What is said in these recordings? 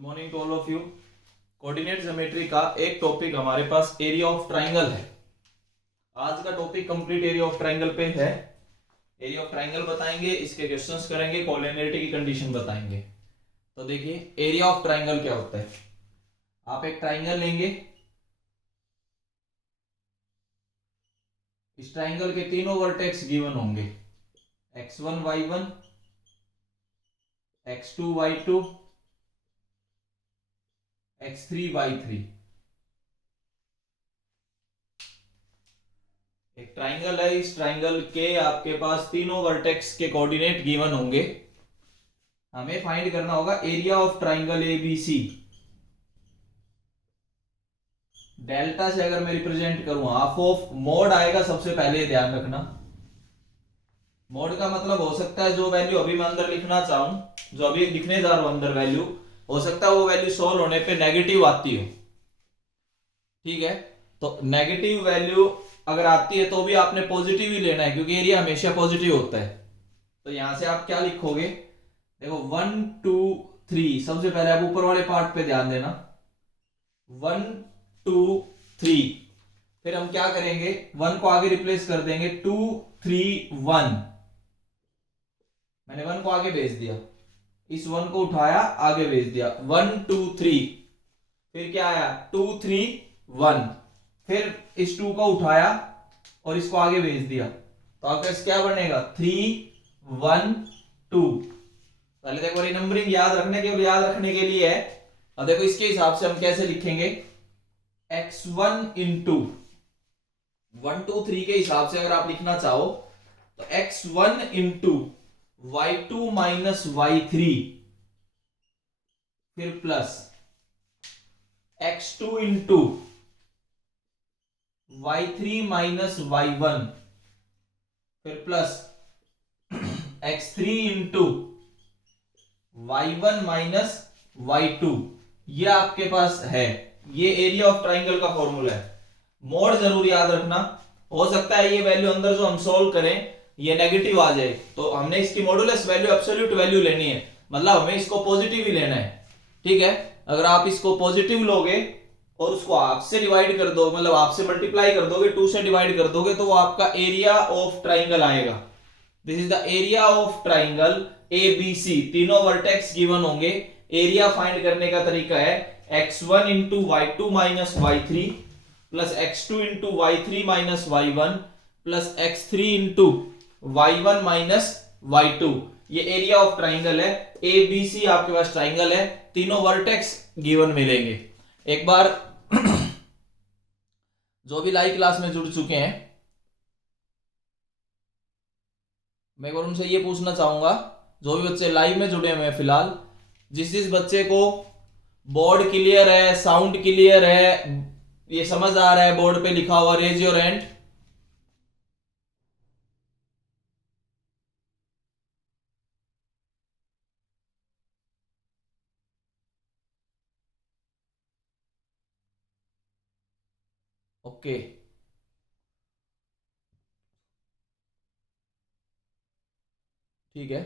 Good morning to all of you. Coordinate geometry का एक topic हमारे पास एरिया ऑफ ट्राइंगल है। आज का topic complete area of triangle पे है। एरिया ऑफ ट्राइंगल बताएंगे, इसके क्वेश्चंस करेंगे, कोऑर्डिनेट की कंडीशन बताएंगे। तो देखिए एरिया ऑफ ट्राइंगल क्या होता है। आप एक ट्राइंगल लेंगे, इस ट्राइंगल के तीनों वर्टेक्स गिवन होंगे, x1 y1, x2 y2, x3 y3। एक ट्राइंगल है, इस ट्राइंगल के आपके पास तीनों वर्टेक्स के कोऑर्डिनेट गिवन होंगे। हमें फाइंड करना होगा area of triangle ABC. Delta से अगर मैं रिप्रेजेंट करूं, हाफ ऑफ मोड आएगा सबसे पहले, ध्यान रखना। मोड का मतलब हो सकता है जो वैल्यू अभी मैं अंदर लिखना चाहूं, जो अभी लिखने जा रहा हूं अंदर वैल्यू, हो सकता है वो वैल्यू सॉल्व होने पे नेगेटिव आती हो। ठीक है, तो नेगेटिव वैल्यू अगर आती है तो भी आपने पॉजिटिव ही लेना है, क्योंकि एरिया हमेशा पॉजिटिव होता है। तो यहां से आप क्या लिखोगे, देखो 1 2 3, सबसे पहले आप ऊपर वाले पार्ट पे ध्यान देना, 1 2 3। फिर हम क्या करेंगे, 1 को आगे रिप्लेस कर देंगे, 2 3 1। मैंने 1 को आगे भेज दिया, इस 1 को उठाया आगे भेज दिया, 1 2 3। फिर क्या आया, 2 3 1। फिर इस 2 को उठाया और इसको आगे भेज दिया, तो आपका क्या बनेगा, 3 1 2। पहले देखो नंबरिंग याद रखने के लिए है। अब देखो इसके हिसाब से हम कैसे लिखेंगे, x1 इंटू 1 2 3 के हिसाब से अगर आप लिखना चाहो तो x1 into y2 minus y3, फिर plus x2 into y3 minus y1, फिर plus x3 into y1 minus y2। ये आपके पास है, ये एरिया ऑफ ट्राइंगल का फॉर्मूला है। मोड जरूर याद रखना, हो सकता है ये वैल्यू अंदर जो हम सोल्व करें ये नेगेटिव आ जाए, तो हमने इसकी मॉडुलस वैल्यू एब्सोल्यूट वैल्यू लेनी है, मतलब हमें इसको पॉजिटिव ही लेना है। ठीक है, अगर आप इसको पॉजिटिव लोगे और उसको आपसे डिवाइड कर दो, मतलब आपसे मल्टीप्लाई कर दोगे, 2 से डिवाइड कर दोगे, तो वो आपका एरिया ऑफ ट्राइंगल आएगा। This is the area of triangle ABC. तीनों वर्टेक्स गिवन होंगे। एरिया फाइंड करने का तरीका है x1 into y2 minus y3 plus x2 into y3 minus y1 plus x3 into y1 minus y2। ये area of triangle है ABC. आपके पास triangle है, तीनों वर्टेक्स गिवन मिलेंगे। एक बार जो भी लाइव क्लास में जुड़ चुके हैं, मैं उनसे ये पूछना चाहूंगा, जो भी बच्चे लाइव में जुड़े हुए हैं फिलहाल, जिस बच्चे को बोर्ड क्लियर है, साउंड क्लियर है, ये समझ आ रहा है बोर्ड पे लिखा हुआ, रेज योर हैंड। ओके, ठीक है,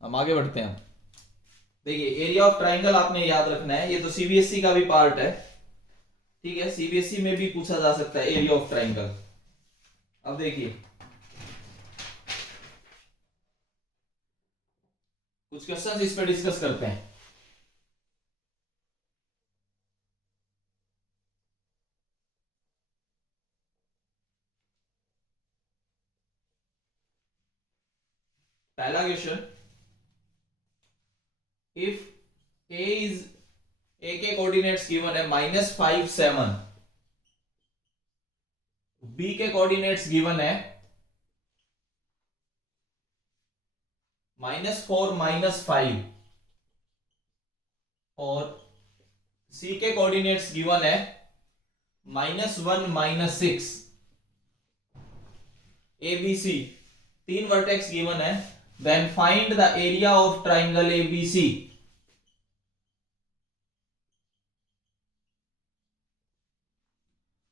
हम आगे बढ़ते हैं। देखिए एरिया ऑफ ट्राइंगल आपने याद रखना है, ये तो सीबीएसई का भी पार्ट है। ठीक है, सीबीएसई में भी पूछा जा सकता है एरिया ऑफ ट्राइंगल। अब देखिए कुछ क्वेश्चंस इस पर डिस्कस करते हैं। पहला क्वेश्चन, इफ ए के कोऑर्डिनेट्स गिवन है -5 7, बी के कोऑर्डिनेट्स गिवन है -4 -5, और सी के कोऑर्डिनेट्स गिवन है -1 -6। ABC तीन वर्टेक्स गिवन है, then find the area of triangle ABC।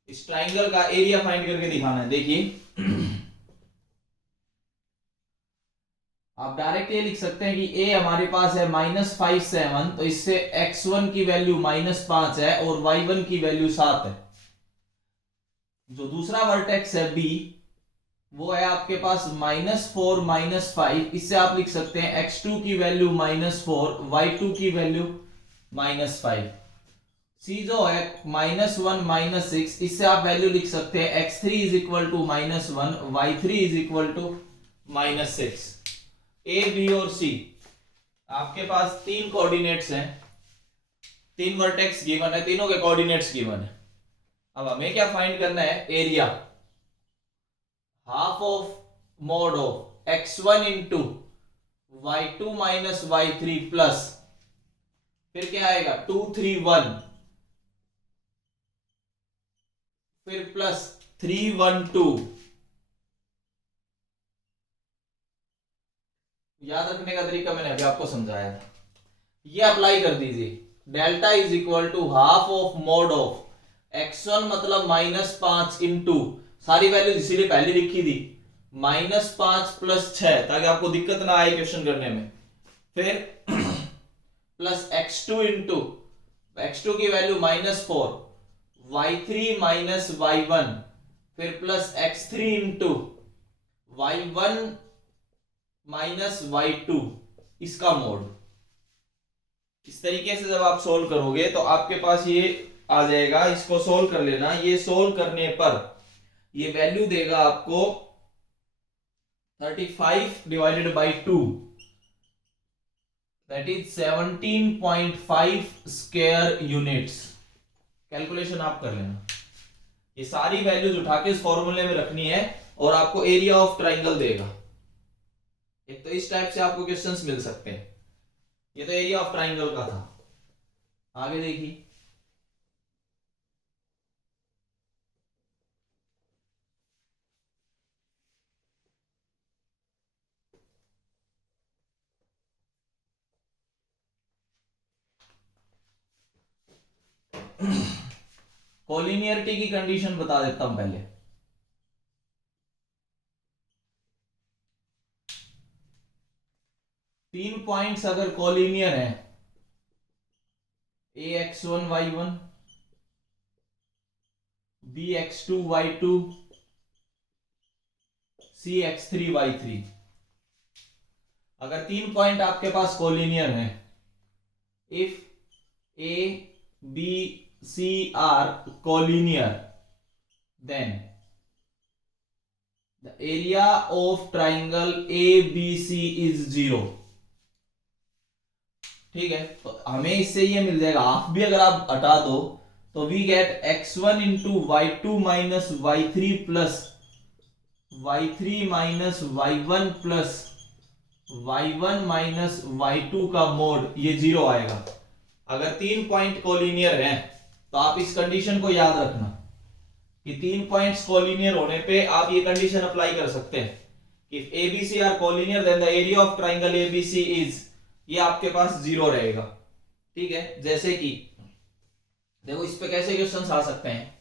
इस ट्राइंगल का एरिया फाइंड करके दिखाना है। देखिए आप डायरेक्ट ये लिख सकते हैं कि a हमारे पास है -5 7, तो इससे x1 की वैल्यू -5 है और y1 की वैल्यू 7 है। जो दूसरा वर्टेक्स है b, वो है आपके पास -4 -5, इससे आप लिख सकते हैं x2 की वैल्यू -4, y2 की वैल्यू -5। c जो है -1 -6, इससे आप वैल्यू लिख सकते हैं x3 is equal to -1, y3 is equal to -6। A B और सी आपके पास तीन कोऑर्डिनेट्स हैं, तीन वर्टेक्स गिवन है, तीनों के कोऑर्डिनेट्स गिवन है। अब हमें क्या फाइंड करना है? Area. Half of mod of x1 into y2 minus y3 plus, फिर क्या आएगा 2 3 1, फिर प्लस 3 1 2। याद रखने का तरीका मैंने अभी आपको समझाया था, ये अप्लाई कर दीजिए। Delta is equal to half of mod of x1 मतलब -5 इंटू, सारी वैल्यू इसीलिए पहले लिखी थी, -5 प्लस 6, ताकि आपको दिक्कत ना आए क्वेश्चन करने में। फिर प्लस x2 इंटू, x2 की वैल्यू -4, y3 माइनस y1, फिर plus x3 into y1 minus y2, इसका मोड। इस तरीके से जब आप सोल्व करोगे तो आपके पास ये आ जाएगा। इसको सोल्व कर लेना। ये सोल्व करने पर ये वैल्यू देगा आपको 35 divided by 2, that is 17.5 square units. Calculation आप कर लेना। ये सारी वैल्यूज उठा के इस फॉर्मूले में रखनी है और आपको एरिया ऑफ ट्राइंगल देगा। एक तो इस टाइप से आपको क्वेश्चंस मिल सकते हैं। ये तो एरिया ऑफ ट्राइंगल का था। आगे देखिए, कोलिनियरिटी की कंडीशन बता देता हूं पहले। तीन पॉइंट्स अगर कोलिनियर हैं, ax1 y1, bx2 y2, cx3 y3, अगर तीन पॉइंट आपके पास कोलिनियर हैं, if a b c are collinear, then the area of triangle abc is 0। ठीक है, तो हमें इससे ये मिल जाएगा, हाफ भी अगर आप हटा दो तो we get x1 into y2 minus y3 plus y3 minus y1 plus y1 minus y2 का मोड, ये 0 आएगा। अगर तीन पॉइंट कोलिनियर हैं तो आप इस कंडीशन को याद रखना कि तीन पॉइंट्स कोलिनियर होने पे आप ये कंडीशन अप्लाई कर सकते हैं। If ABC are collinear then the area of triangle ABC is, ये आपके पास 0 रहेगा। ठीक है, जैसे कि देखो इस पे कैसे क्वेश्चंस आ सकते हैं।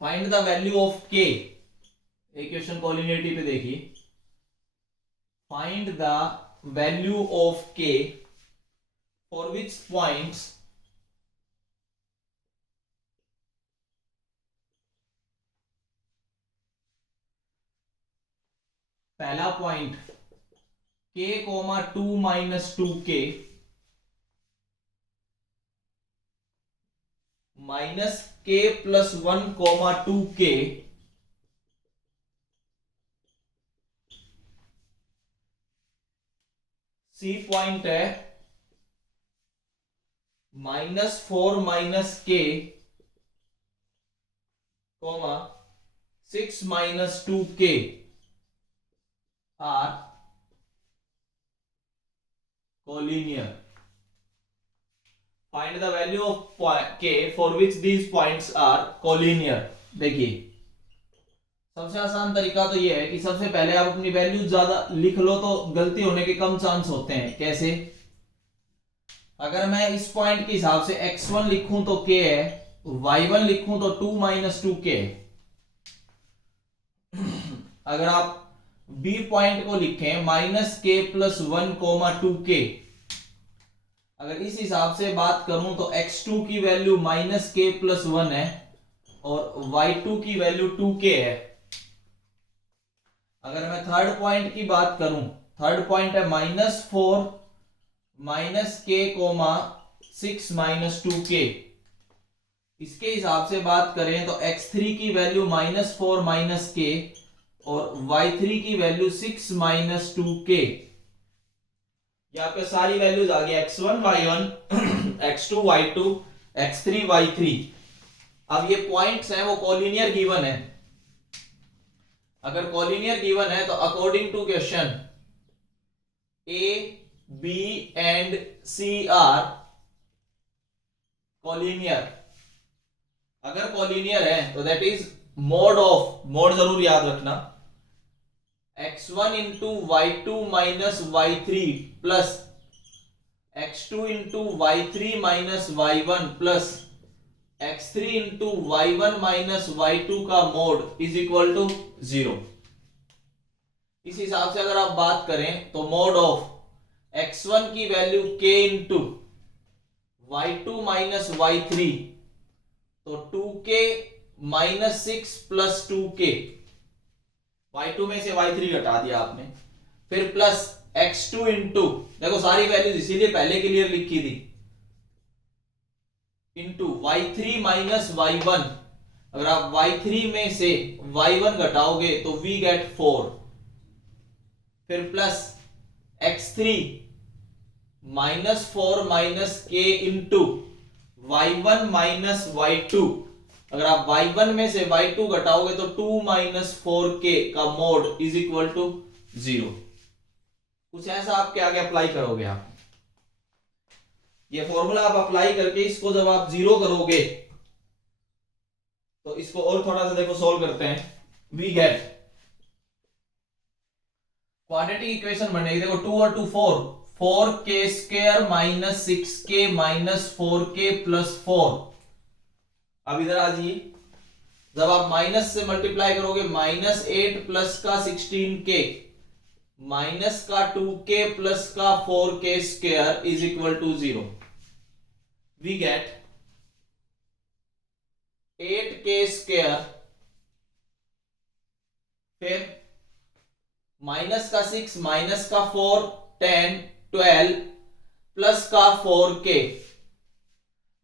Find the value of k, एक क्वेश्चन कोलिनियरिटी पे देखिए। Find the value of k for which points पहला point k, 2 minus 2k minus k plus 1, 2k C point है -4 minus k, 6 minus 2k are collinear. Find the value of k for which these points are collinear. देखिए सबसे आसान तरीका तो ये है कि सबसे पहले आप अपनी वैल्यू ज्यादा लिख लो तो गलती होने के कम चांस होते हैं। कैसे? अगर मैं इस पॉइंट के हिसाब से x1 लिखूं तो k है, y1 लिखूं तो 2 - 2k है। अगर आप b पॉइंट को लिखें -k+1, 2k, अगर इस हिसाब से बात करूं तो x2 की वैल्यू -k+1 है और y2 की वैल्यू 2k है। अगर मैं थर्ड पॉइंट की बात करूं, थर्ड पॉइंट है -4 -k, 6 - 2k। इसके हिसाब से बात करें तो x3 की वैल्यू -4 -k और y3 की वैल्यू 6 - 2k। यहाँ पे सारी वैल्यूज आ गई, x1 y1 x2 y2 x3 y3। अब ये पॉइंट्स हैं वो कोलिनियर गिवन है। अगर कोलिनियर गिवन है तो according to question A, B and C are collinear. अगर कोलिनियर है तो that is mod of, mod जरूर याद रखना, x1 into y2 minus y3 plus x2 into y3 minus y1 plus x3 into y1 minus y2 का mode is equal to 0। इस हिसाब से अगर आप बात करें तो मोड ऑफ x1 की value k into y2 minus y3 तो 2k minus 6 plus 2k, y2 में से y3 घटा दिया आपने, फिर प्लस x2 इंटू, देखो सारी वैल्यूज इसीलिए पहले क्लियर लिखी थी, इंटू y3 माइनस y1। अगर आप y3 में से y1 घटाओगे तो we get 4, फिर plus x3 -4 minus k into y1 minus y2। अगर आप y1 में से y2 घटाओगे तो 2 माइनस 4k का मोड इज इक्वल टू 0। कुछ ऐसा आपके आगे अप्लाई करोगे आप, ये फॉर्मूला आप अप्लाई करके इसको जब आप 0 करोगे तो इसको और थोड़ा सा देखो सॉल्व करते हैं। वी गेट क्वाड्रेटिक इक्वेशन बनेगी, देखो 2 और 2 4, 4k square minus 6k minus 4k plus 4। अब इधर आ जाइए, जब आप माइनस से मल्टीप्लाई करोगे -8 प्लस का 16k माइनस का 2k प्लस का 4k square is equal to 0। We get 8k square, फिर माइनस का 6 माइनस का 4 10 12 प्लस का 4k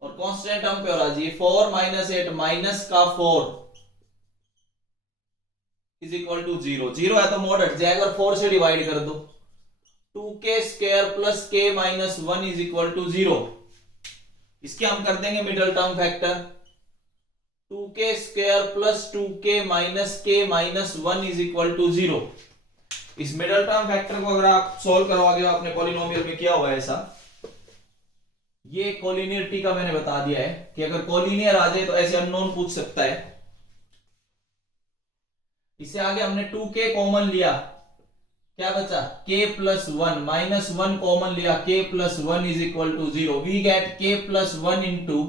और कांस्टेंट टर्म पे हो रहा जी 4 माइनस 8 माइनस का 4 इज इक्वल टू 0। 0 है तो मोड हट जाएगा और 4 से डिवाइड कर दो, 2k square plus k minus 1 is equal to 0। इसके हम कर देंगे middle term factor, 2k square plus 2k minus k minus 1 is equal to 0। इस मिडल टर्म फैक्टर को अगर आप सॉल्व करवाओगे, आपने पॉलिनोमियल में किया हुआ है ऐसा, ये कोलिनियरिटी का मैंने बता दिया है कि अगर कोलिनियर आ जाए तो ऐसे अननोन पूछ सकता है। इससे आगे हमने 2k कॉमन लिया, क्या बचा k प्लस 1 माइनस 1 कॉमन लिया, k plus 1 is equal to 0। We get k plus 1 into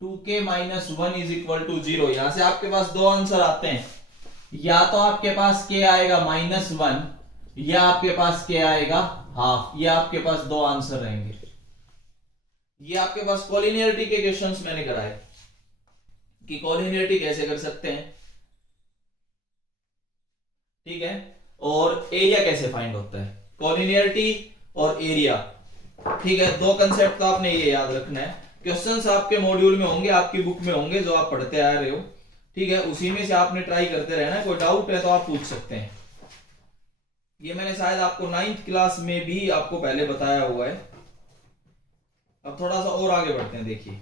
2k minus 1 is equal to 0। यहां से आपके पास दो आंसर आते हैं, या तो आपके पास k आएगा -1 या आपके पास k आएगा हाफ। ये आपके पास दो आंसर रहेंगे। ये आपके पास कोलिनियरिटी के क्वेश्चंस मैंने कराए कि कोलिनियरिटी कैसे कर सकते हैं, ठीक है, और एरिया कैसे फाइंड होता है, कोलिनियरिटी और एरिया, ठीक है। दो कंसेप्ट तो आपने ये याद रखना है। क्वेश्चंस आपके मॉड्यूल में होंगे, आपकी बुक में होंगे जो आप पढ़ते आ रहे हो, ठीक है, उसी में से आपने ट्राई करते रहना है। कोई डाउट है तो आप पूछ सकते हैं। ये मैंने शायद आपको 9th क्लास में भी आपको पहले बताया हुआ है। अब थोड़ा सा और आगे बढ़ते हैं, देखिए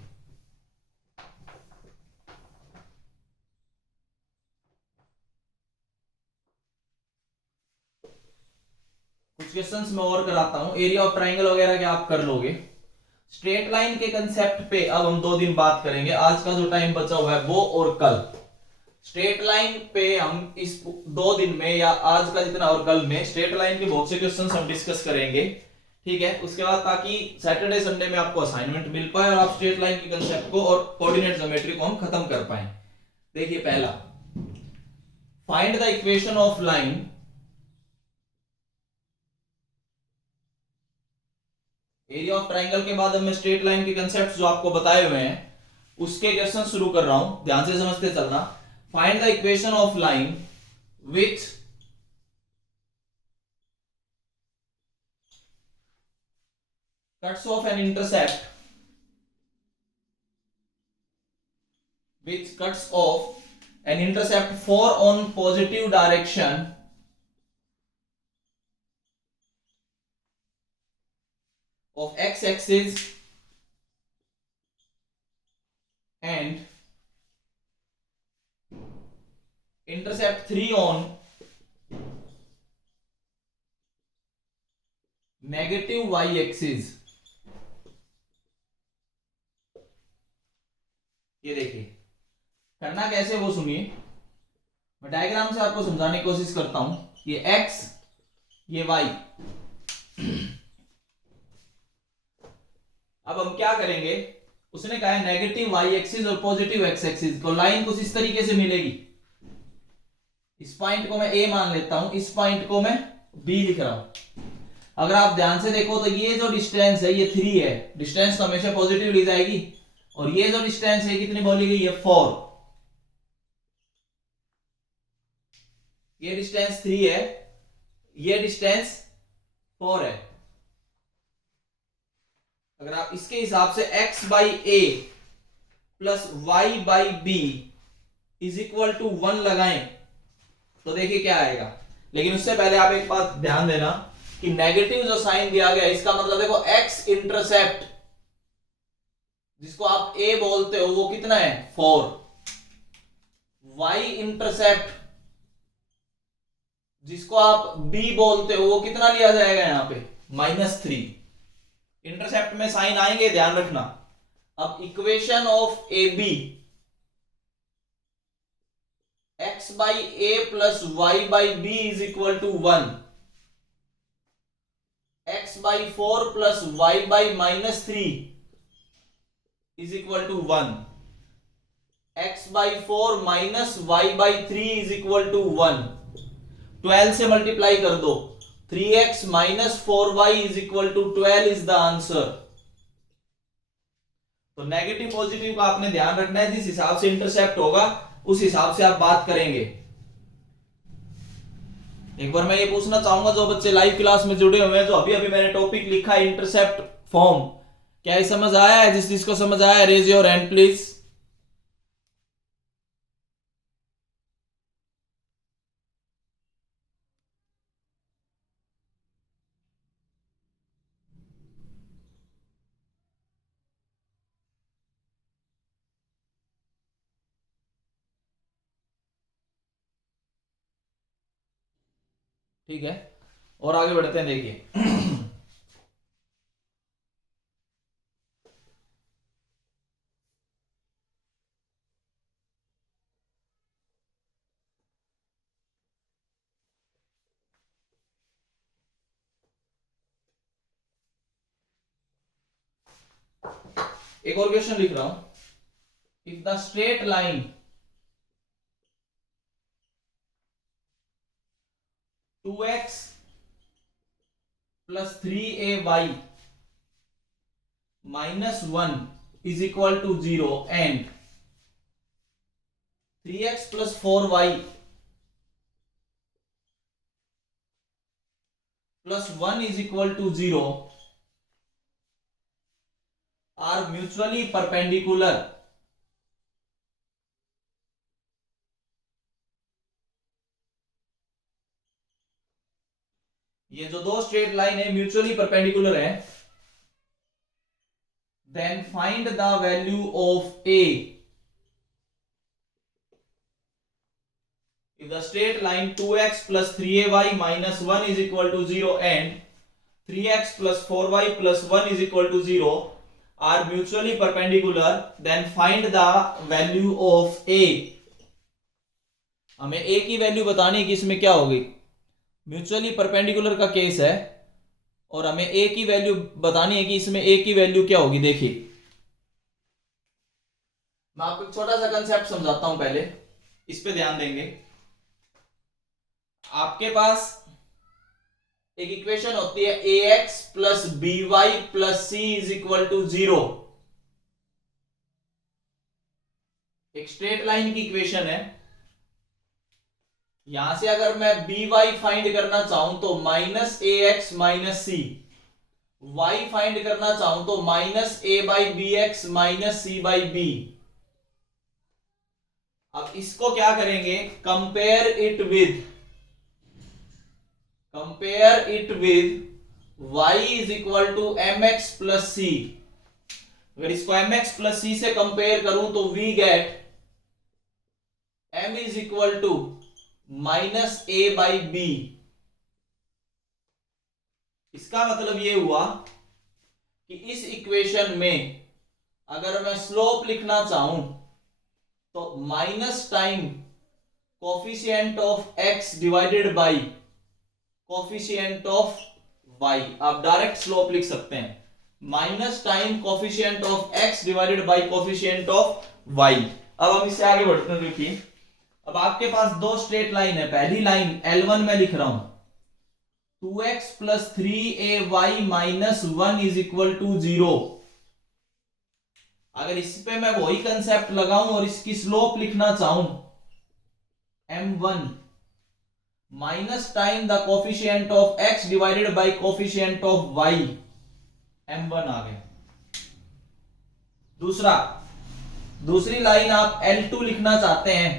कुछ क्वेश्चंस मैं और कराता हूं। एरिया ऑफ ट्राइंगल वगैरह के आप कर लोगे। स्ट्रेट लाइन के कंसेप्ट पे अब हम 2 दिन बात करेंगे। आज का जो टाइम बचा हुआ है वो और कल, स्ट्रेट लाइन पे हम इस 2 दिन में या आज का जितना और कल में स्ट्रेट लाइन के बहुत से क्वेश्चन हम डिस्कस करेंगे, ठीक है। उसके बाद ताकि सैटरडे संडे में आपको असाइनमेंट मिल पाए और आप स्ट्रेट लाइन के कंसेप्ट को और कोऑर्डिनेट ज्योमेट्री को हम खत्म कर पाए। देखिए पहला, find the equation of line area of triangle के बाद अब मैं स्ट्रेट लाइन के कंसेप्ट जो आपको बताए हुए हैं उसके क्वेश्चन शुरू कर रहा हूं, ध्यान से समझते चलना। Find the equation of line with cuts off an intercept which cuts off an intercept 4 on positive direction of x-axis and intercept 3 on negative y-axis। ये देखिए करना कैसे वो सुनिए, मैं डायग्राम से आपको समझाने की कोशिश करता हूं। ये x ये y। अब हम क्या करेंगे, उसने कहा है नेगेटिव y एक्सिस और पॉजिटिव x एक्सिस को लाइन कुछ इस तरीके से मिलेगी। इस पॉइंट को मैं a मान लेता हूं, इस पॉइंट को मैं b लिख रहा हूं। अगर आप ध्यान से देखो तो ये जो डिस्टेंस है ये 3 है, डिस्टेंस तो हमेशा पॉजिटिव ली जाएगी, और ये जो डिस्टेंस है कितनी बोली गई है 4। ये डिस्टेंस 3 है, ये डिस्टेंस 4 है। अगर आप इसके हिसाब से x by a plus y by b is equal to 1 लगाएं तो देखिए क्या आएगा। लेकिन उससे पहले आप एक बात ध्यान देना कि नेगेटिव जो साइन दिया गया इसका मतलब देखो x इंटरसेप्ट जिसको आप a बोलते हो वो कितना है 4, y इंटरसेप्ट जिसको आप b बोलते हो वो कितना लिया जाएगा यहां पे -3। इंटरसेप्ट में साइन आएंगे, ध्यान रखना। अब equation of A B x by a plus y by b is equal to 1, x by 4 plus y by -3 is equal to 1, x by 4 minus y by 3 is equal to 1। 12 से multiply कर दो, 3x minus 4y is equal to 12 is the answer। तो negative positive का आपने ध्यान रखना है, जिस हिसाब से इंटरसेप्ट होगा उस हिसाब से आप बात करेंगे। एक बार मैं ये पूछना चाहूंगा जो बच्चे लाइव क्लास में जुड़े हुए हैं, जो अभी अभी मैंने टॉपिक लिखा है इंटरसेप्ट फॉर्म, क्या ये समझ आया है? जिसको समझ आया रेज योर हैंड प्लीज। ठीक है, और आगे बढ़ते हैं। देखिए एक और क्वेश्चन लिख रहा हूं। If the straight line 2x plus 3ay minus 1 is equal to 0 and 3x plus 4y plus 1 is equal to 0 are mutually perpendicular. ये जो दो स्ट्रेट लाइन है म्यूचुअली परपेंडिकुलर है, then find the value of a. If the straight line 2x plus 3ay minus 1 is equal to 0 and 3x plus 4y plus 1 is equal to 0 are mutually perpendicular, then find the value of a। हमें ए की value बतानी है कि इसमें क्या होगी, mutually perpendicular का case है, और हमें ए की वैल्यू बतानी है कि इसमें ए की वैल्यू क्या होगी। देखिए मैं आपको एक छोटा सा कंसेप्ट समझाता हूं, पहले इस पे ध्यान देंगे। आपके पास एक इक्वेशन होती है A X plus B Y plus C is equal to 0। एक स्ट्रेट लाइन की इक्वेशन है। यहां से अगर मैं बी वाई फाइंड करना चाहूं तो minus A X minus C, Y find करना चाहूं तो minus A by B X minus C by B. अब इसको क्या करेंगे, compare it with y is equal to M X plus C. अगर इसको एम एक्स प्लस सी से कंपेयर करूं तो we get m is equal to minus A by b. इसका मतलब ये हुआ कि इस इक्वेशन में अगर मैं स्लोप लिखना चाहूं तो minus time coefficient of x divided by coefficient of y। आप डायरेक्ट स्लोप लिख सकते हैं, minus time coefficient of x divided by coefficient of y। अब हम इससे आगे बढ़ते हैं। देखिए अब आपके पास दो स्ट्रेट लाइन है। पहली लाइन L1 में लिख रहा हूं 2x plus 3ay minus 1 is equal to 0। अगर इस पे मैं वही कंसेप्ट लगाऊं और इसकी स्लोप लिखना चाहूं m1 minus time the coefficient of x divided by coefficient of y, m1 आ गया। दूसरी लाइन आप L2 लिखना चाहते हैं।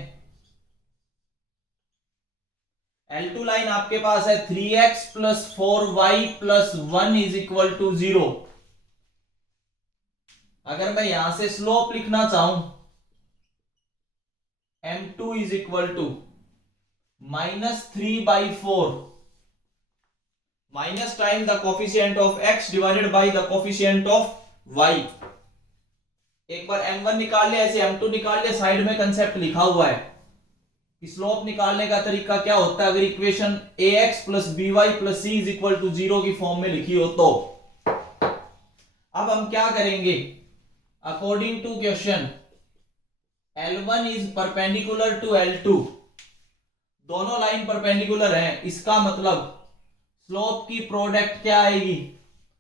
L2 लाइन आपके पास है 3x plus 4y plus 1 is equal to 0। अगर मैं यहां से स्लोप लिखना चाहूं m2 is equal to minus 3/4 minus time the coefficient of x divided by the coefficient of y। एक बार m1 निकाल लिया, ऐसे m2 निकाल लिया, साइड में कंसेप्ट लिखा हुआ है कि स्लोप निकालने का तरीका क्या होता है अगर equation ax plus B Y plus C is equal to 0 की फॉर्म में लिखी हो तो। अब हम क्या करेंगे, according to question L1 is perpendicular to L2, दोनों लाइन परपेंडिकुलर हैं, इसका मतलब स्लोप की प्रोडक्ट क्या आएगी,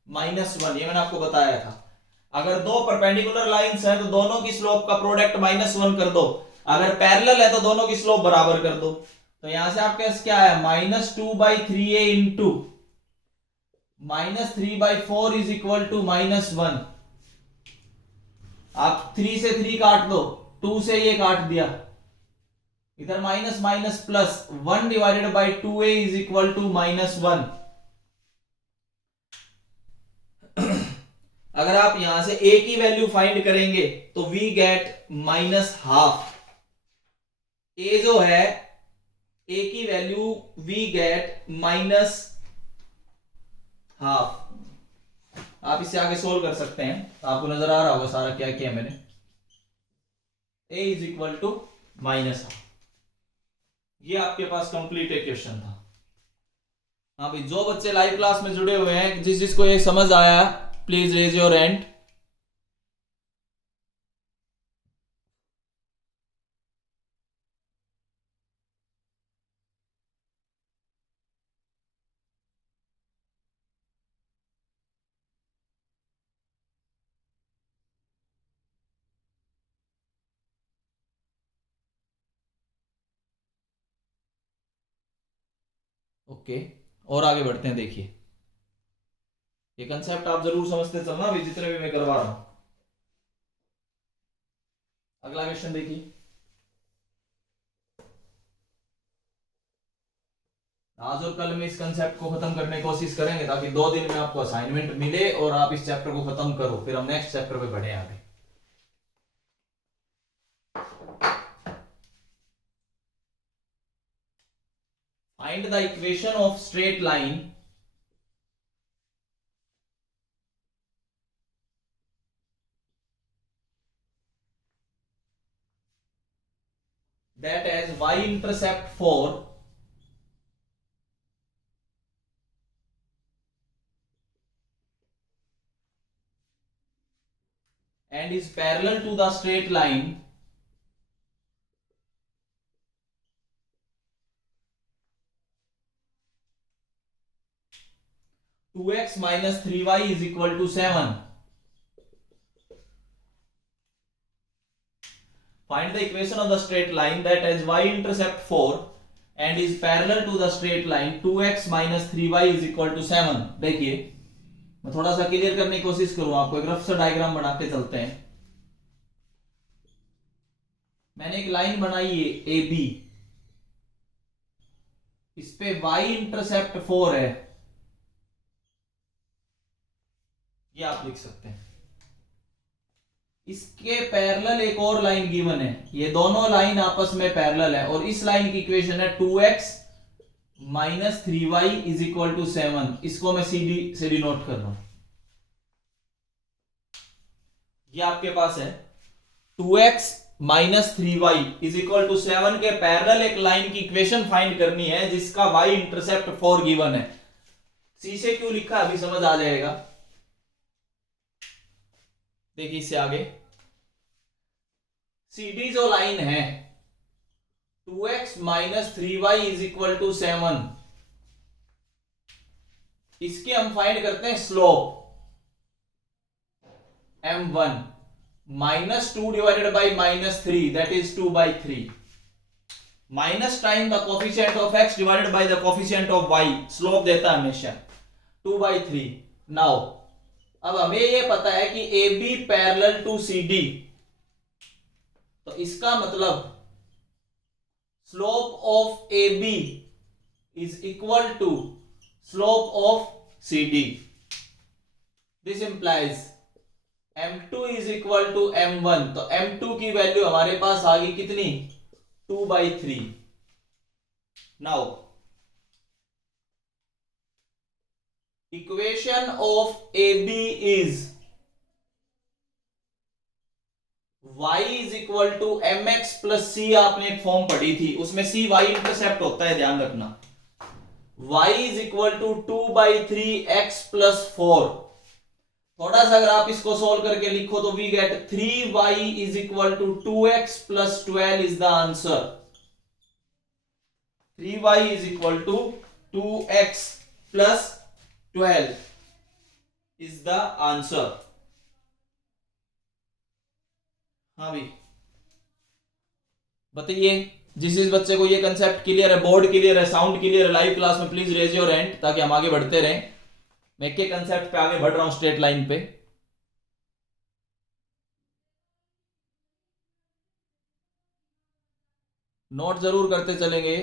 -1। ये मैंने आपको बताया था, अगर दो परपेंडिकुलर लाइंस हैं तो दोनों की स्लोप का प्रोडक्ट -1 कर दो, अगर पैरेलल है तो दोनों की स्लोप बराबर कर दो। तो यहां से आपके पास क्या है, -2/3a into -3/4 is equal to -1। आप 3 से 3 काट दो, 2 से ये काट दिया, इधर minus minus plus, 1 divided by 2a is equal to -1। अगर आप यहां से a की वैल्यू फाइंड करेंगे तो वी गेट -12। a जो है a की वैल्यू वी गेट -12। आप इससे आगे सोल्व कर सकते हैं, आपको नजर आ रहा होगा सारा क्या किया मैंने। a is equal to -12। ये आपके पास कंप्लीट इक्वेशन था। हाँ भाई, जो बच्चे लाइव क्लास में जुड़े हुए हैं, जिसको ये समझ आया please raise your hand. Okay, और आगे बढ़ते हैं। देखिए ये कंसेप्ट आप जरूर समझते चलना भी, जितने भी मैं करवा रहा हूं। अगला क्वेश्चन देखिए, आज और कल में इस कंसेप्ट को खत्म करने की कोशिश करेंगे ताकि 2 दिन में आपको असाइनमेंट मिले और आप इस चैप्टर को खत्म करो, फिर हम नेक्स्ट चैप्टर पे बढ़े आगे। Find the equation of straight line that has y-intercept 4 and is parallel to the straight line two x minus 3y is equal to 7. Find the equation of the straight line that has y-intercept 4 and is parallel to the straight line 2x minus 3y is equal to 7. देखिए मैं थोड़ा सा clear करने की कोशिश करूं आपको, एक रफ सा डायग्राम बना के चलते हैं। मैंने एक लाइन बनाई है ए बी, इस पे y-इंटरसेप्ट 4 है, ये आप लिख सकते हैं। इसके पैरेलल एक और लाइन गिवन है, ये दोनों लाइन आपस में पैरेलल है और इस लाइन की इक्वेशन है 2x minus 3y is equal to 7। इसको मैं सीडी से डिनोट कर रहा हूं। ये आपके पास है 2x minus 3y is equal to 7 के पैरेलल एक लाइन की इक्वेशन फाइंड करनी है जिसका y इंटरसेप्ट 4 गिवन है। सी से क्यों लिखा अभी समझ आ जाएगा। देखिए इससे आगे CD जो लाइन है 2x minus 3y is equal to 7, इसके हम फाइंड करते हैं slope m1 minus 2 divided by minus 3 that is 2/3 minus time the coefficient of x divided by the coefficient of y, slope देता है हमेशा 2/3। नाउ अब हमें यह पता है कि A B parallel to C D, तो इसका मतलब slope of A B is equal to slope of C D. This implies m2 is equal to m1, तो m2 की वैल्यू हमारे पास आ गई कितनी 2/3। Now equation of A B is y is equal to M X plus C. आपने एक form पढ़ी थी, उसमें c y इंटरसेप्ट होता है, ध्यान रखना। y is equal to 2/3x plus 4। थोड़ा सा अगर आप इसको सोल्व करके लिखो तो we get 3y is equal to 2x plus 12 is the answer. 3y is equal to 2x plus 12 is the answer. हाँ भाई बताइए, जिस बच्चे को ये कंसेप्ट क्लियर है, बोर्ड क्लियर है, साउंड क्लियर है, लाइव क्लास में प्लीज रेज योर हैंड ताकि हम आगे बढ़ते रहें। मैं एक कंसेप्ट पे आगे बढ़ रहा हूं स्ट्रेट लाइन पे। नोट जरूर करते चलेंगे।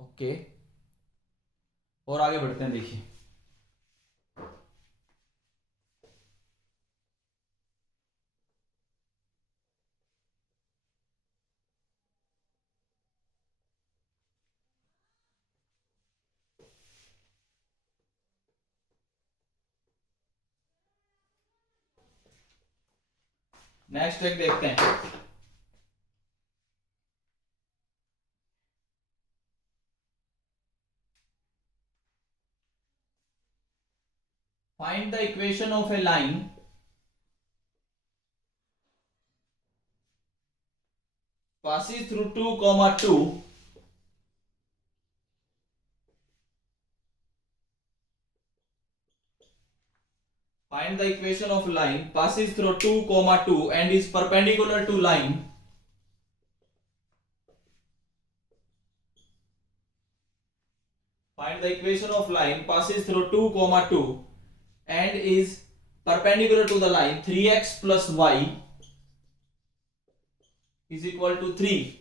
ओके और आगे बढ़ते हैं। देखिए नेक्स्ट एक देखते हैं। Find the equation of A line passes through 2, 2 find the equation of line passes through 2, 2 and is perpendicular to line find the equation of line passes through 2, 2 and is perpendicular to the line 3x plus y is equal to 3.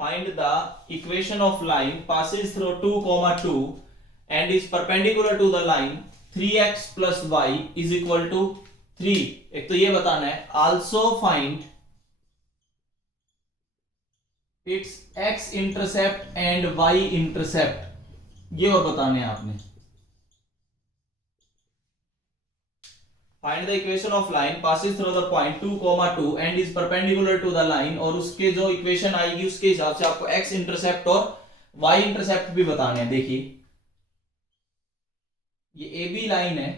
Find the equation of line passes through 2, 2 and is perpendicular to the line 3x plus y is equal to 3. एक तो ये बताना है. Also find its x intercept and y intercept. ये और बताने हैं आपने. Find the equation of line passes through the point 2, 2 and is perpendicular to the line. और उसके जो इक्वेशन आएगी उसके हिसाब से आपको x इंटरसेप्ट और y इंटरसेप्ट भी बताने हैं. देखिए ये AB लाइन है,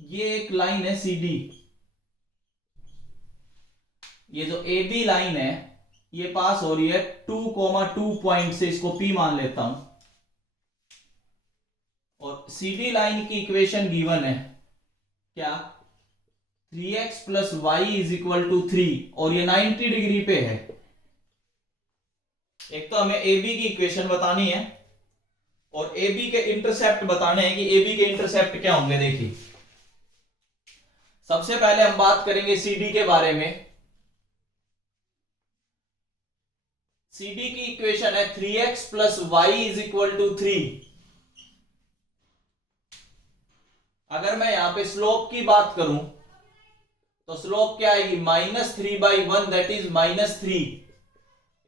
ये एक लाइन है CD. ये जो AB लाइन है ये पास हो रही है 2, 2 पॉइंट से, इसको P मान लेता हूं. और CD लाइन की इक्वेशन गिवन है क्या, 3x plus y is equal to 3 और ये 90 डिग्री पे है. एक तो हमें AB की इक्वेशन बतानी है और AB के इंटरसेप्ट बताने हैं कि AB के इंटरसेप्ट क्या होंगे. देखिए सबसे पहले हम बात करेंगे CD के बारे में. CD की इक्वेशन है 3x plus y is equal to 3. अगर मैं यहां पे स्लोप की बात करूं तो स्लोप क्या आएगी, -3/1 दैट इज -3.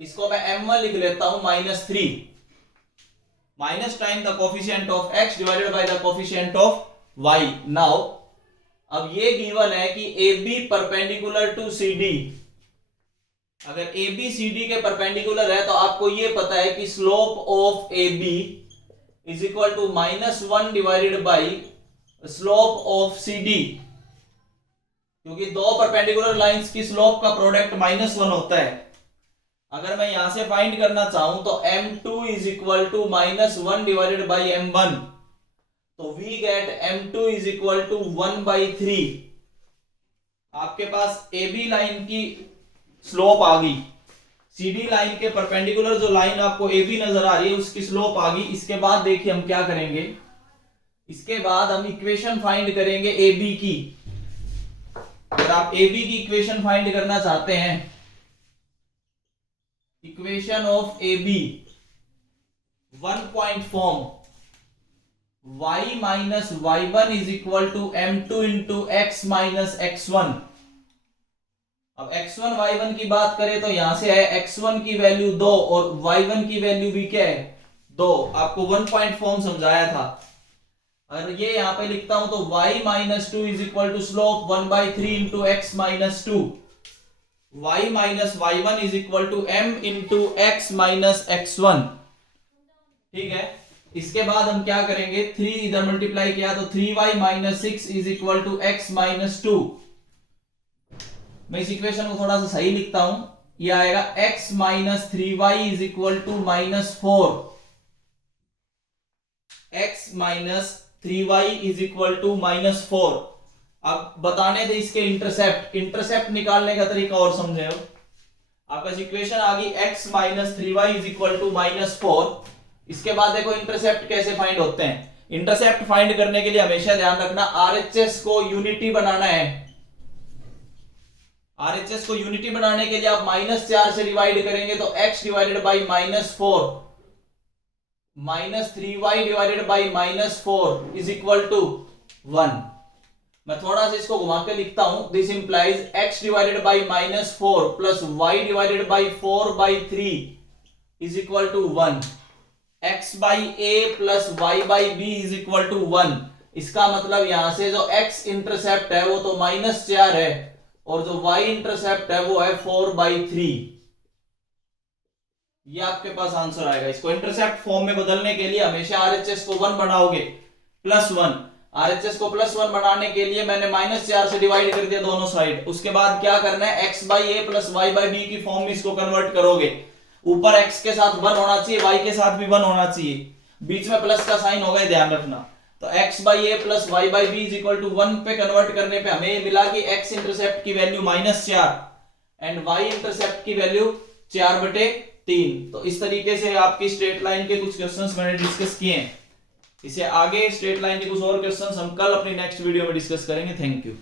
इसको मैं m1 लिख लेता हूं -3 minus time the coefficient of x divided by the coefficient of y. Now अब ये गिवन है कि AB परपेंडिकुलर टू CD. अगर AB CD के परपेंडिकुलर है तो आपको ये पता है कि slope of AB is equal to -1 divided by slope of CD. क्योंकि दो परपेंडिकुलर लाइंस की स्लोप का प्रोडक्ट -1 होता है. अगर मैं यहां से फाइंड करना चाहूं तो m2 is equal to -1 divided by m1, तो we get m2 is equal to 1/3. आपके पास AB लाइन की स्लोप आ गई, CD लाइन के परपेंडिकुलर जो लाइन आपको AB नजर आ रही है उसकी स्लोप आ गई. इसके बाद देखिए हम क्या करेंगे, इसके बाद हम इक्वेशन फाइंड करेंगे AB की. अगर आप AB की इक्वेशन फाइंड करना चाहते हैं, equation of AB 1 point form y minus y1 is equal to m2 into x minus x1. अब x1 y1 की बात करें तो यहां से है x1 की वैल्यू 2 और y1 की वैल्यू भी क्या है 2. आपको 1 पॉइंट फॉर्म समझाया था. अगर ये यहां पे लिखता हूं तो y minus 2 is equal to slope 1/3 into x minus 2. y minus y1 is equal to m into x minus x1. ठीक है. इसके बाद हम क्या करेंगे, 3 इधर मल्टीप्लाई किया तो 3y minus 6 is equal to x minus 2. मैं इस इक्वेशन को थोड़ा सा सही लिखता हूं, यह आएगा x minus 3y is equal to -4. x minus 3y is equal to -4. अब बताने थे इसके इंटरसेप्ट. इंटरसेप्ट निकालने का तरीका और समझे हो. आपका इक्वेशन आ गई x minus 3y is equal to -4. इसके बाद देखो इंटरसेप्ट कैसे फाइंड होते हैं. इंटरसेप्ट फाइंड करने के लिए हमेशा ध्यान रखना RHS को यूनिटी बनाना है. RHS को यूनिटी बनाने के लिए आप -4 से डिवाइड करेंगे तो x divided by -4 -3y divided by -4 is equal to 1. मैं थोड़ा सा इसको घुमा के लिखता हूं. This implies x divided by -4 plus y divided by 4/3 is equal to 1. x by a plus y by b is equal to 1. इसका मतलब यहां से जो x इंटरसेप्ट है वो तो -4 है और जो y इंटरसेप्ट है वो है 4/3. ये आपके पास आंसर आएगा. इसको इंटरसेप्ट फॉर्म में बदलने के लिए हमेशा RHS को 1 बनाओगे +1. RHS को +1 बनाने के लिए मैंने -4 से डिवाइड कर दिया दोनों साइड. उसके बाद क्या करना है, x by a plus y by b की फॉर्म में इसको कन्वर्ट करोगे. ऊपर x के साथ 1 होना चाहिए, y के साथ भी 1 होना चाहिए, बीच में प्लस का साइन होगा, ध्यान रखना. तो x by a plus y by b is equal to 1 पे कन्वर्ट करने पे हमें ये मिला कि x इंटरसेप्ट की वैल्यू -4 एंड y इंटरसेप्ट की वैल्यू 4/3 3। तो इस तरीके से आपकी स्ट्रेट लाइन के कुछ क्वेश्चंस मैंने डिस्कस किए हैं। इसे आगे स्ट्रेट लाइन के कुछ और क्वेश्चंस हम कल अपनी नेक्स्ट वीडियो में डिस्कस करेंगे। Thank you.